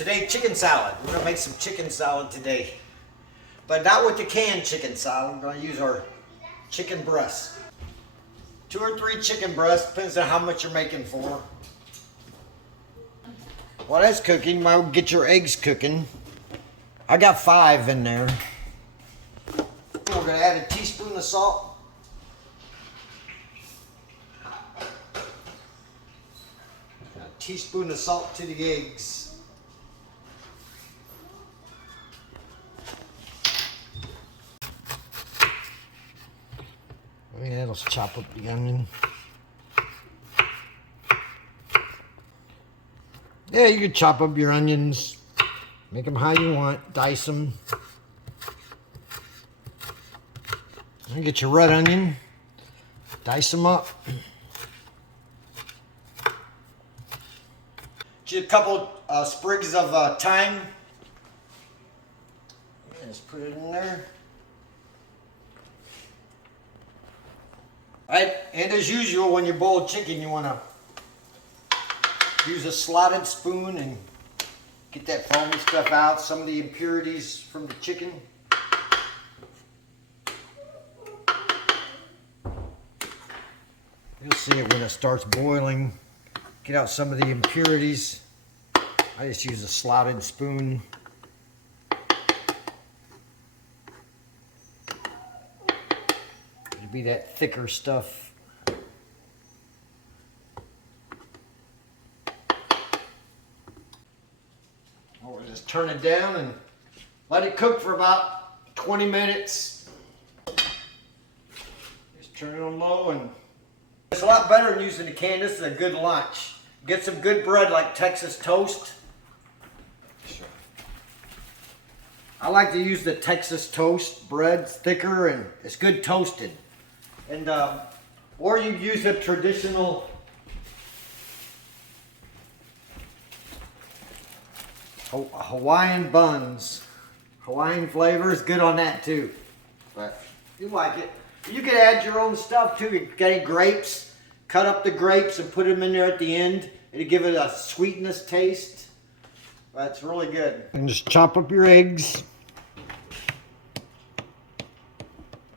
Today, chicken salad. We're gonna make some chicken salad today. But not with the canned chicken salad. We're gonna use our chicken breasts. 2 or 3 chicken breasts, depends on how much you're making for. While that's cooking, you might get your eggs cooking. I got 5 in there. We're gonna add a teaspoon of salt. A teaspoon of salt to the eggs. Yeah, let's chop up the onion. Yeah, you can chop up your onions. Make them how you want. Dice them. And get your red onion. Dice them up. Just a couple sprigs of thyme. Just put it in there. Right, and as usual, when you boil chicken, you want to use a slotted spoon and get that foamy stuff out, some of the impurities from the chicken. You'll see it when it starts boiling. Get out some of the impurities. I just use a slotted spoon. It'll be that thicker stuff. We'll just turn it down and let it cook for about 20 minutes. Just turn it on low, and it's a lot better than using the can. This is a good lunch. Get some good bread like Texas toast. I like to use the Texas toast bread. It's thicker and it's good toasted. And or you use a traditional Hawaiian buns. Hawaiian flavor is good on that too. But you like it. You can add your own stuff too. You get grapes, cut up the grapes and put them in there at the end. It'll give it a sweetness taste. That's really good. And just chop up your eggs.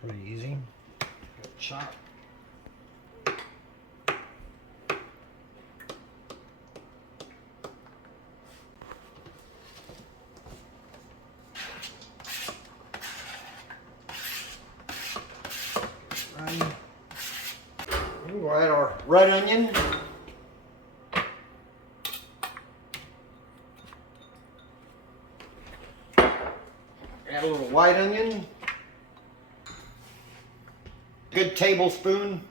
Pretty easy. Chop. We'll add our red onion. Add a little white onion. Good tablespoon.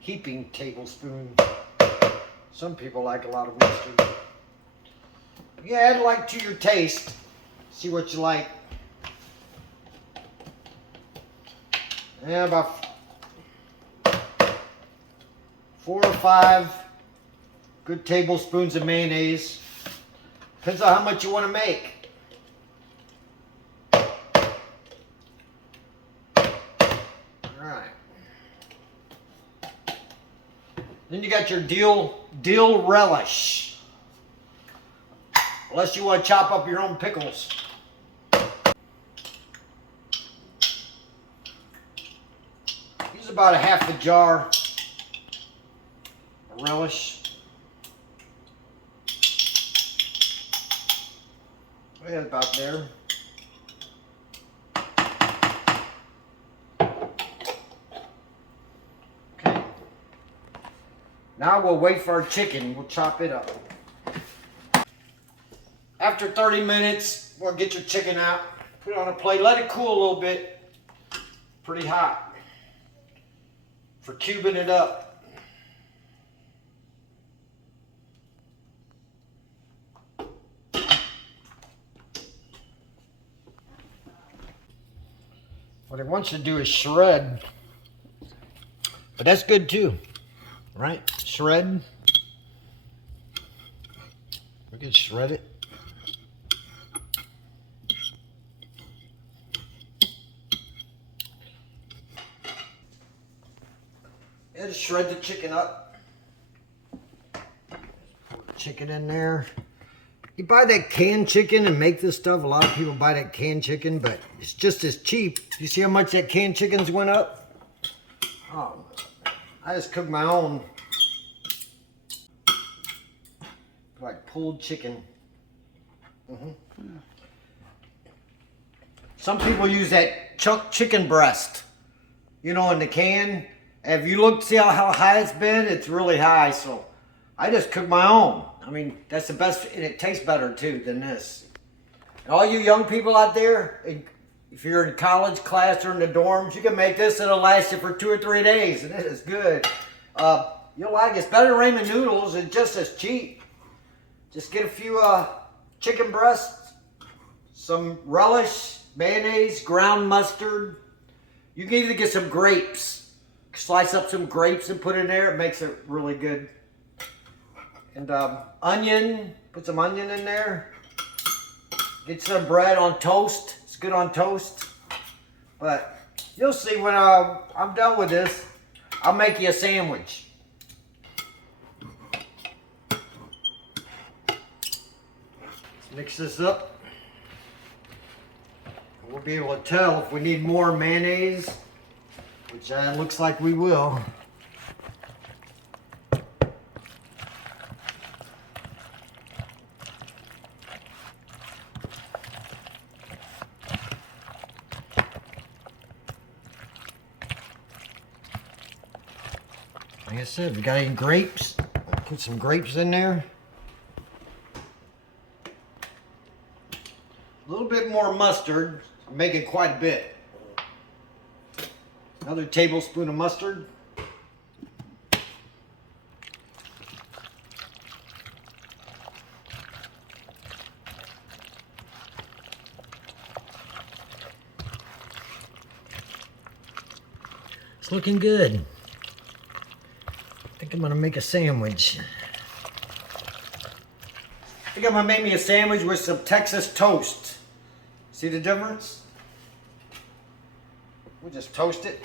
Heaping tablespoon. Some people like a lot of mustard. Yeah, add like to your taste. See what you like. Yeah, about 4 or 5 good tablespoons of mayonnaise. Depends on how much you want to make. Alright. Then you got your dill relish. Unless you want to chop up your own pickles. Use about a half a jar of relish. Yeah, about there. Okay. Now we'll wait for our chicken. We'll chop it up. After 30 minutes, we'll get your chicken out. Put it on a plate. Let it cool a little bit. Pretty hot. For cubing it up. What it wants to do is shred, but that's good too, right? Shred. We can shred it. And shred the chicken up. Put the chicken in there. You buy that canned chicken and make this stuff. A lot of people buy that canned chicken, but it's just as cheap. You see how much that canned chickens went up? Oh, I just cook my own. Like pulled chicken. Some people use that chunk chicken breast, you know, in the can. And if you look, see how high it's been, it's really high. So I just cook my own. I mean, that's the best, and it tastes better too than this. And all you young people out there, if you're in college class or in the dorms, you can make this. It'll last you for 2 or 3 days, and it is good. You'll like it. It's better than ramen noodles. It's just as cheap. Just get a few chicken breasts, some relish, mayonnaise, ground mustard. You can even get some grapes. Slice up some grapes and put it in there. It makes it really good. And onion, put some onion in there. Get some bread on toast. It's good on toast. But you'll see when I'm done with this, I'll make you a sandwich. Mix this up. We'll be able to tell if we need more mayonnaise, which looks like we will. Like I said, we got any grapes? Put some grapes in there. A little bit more mustard. I'm making quite a bit. Another tablespoon of mustard. It's looking good. I think I'm gonna make a sandwich. I think I'm gonna make me a sandwich with some Texas toast. See the difference? We'll just toast it.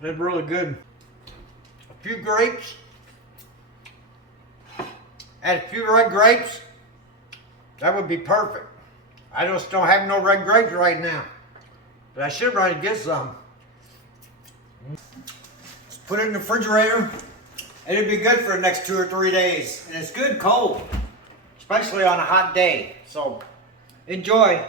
That's really good. A few grapes. Add a few red grapes. That would be perfect. I just don't have no red grapes right now. But I should run and get some. Just put it in the refrigerator. And it'll be good for the next 2 or 3 days. And it's good cold. Especially on a hot day. So, enjoy.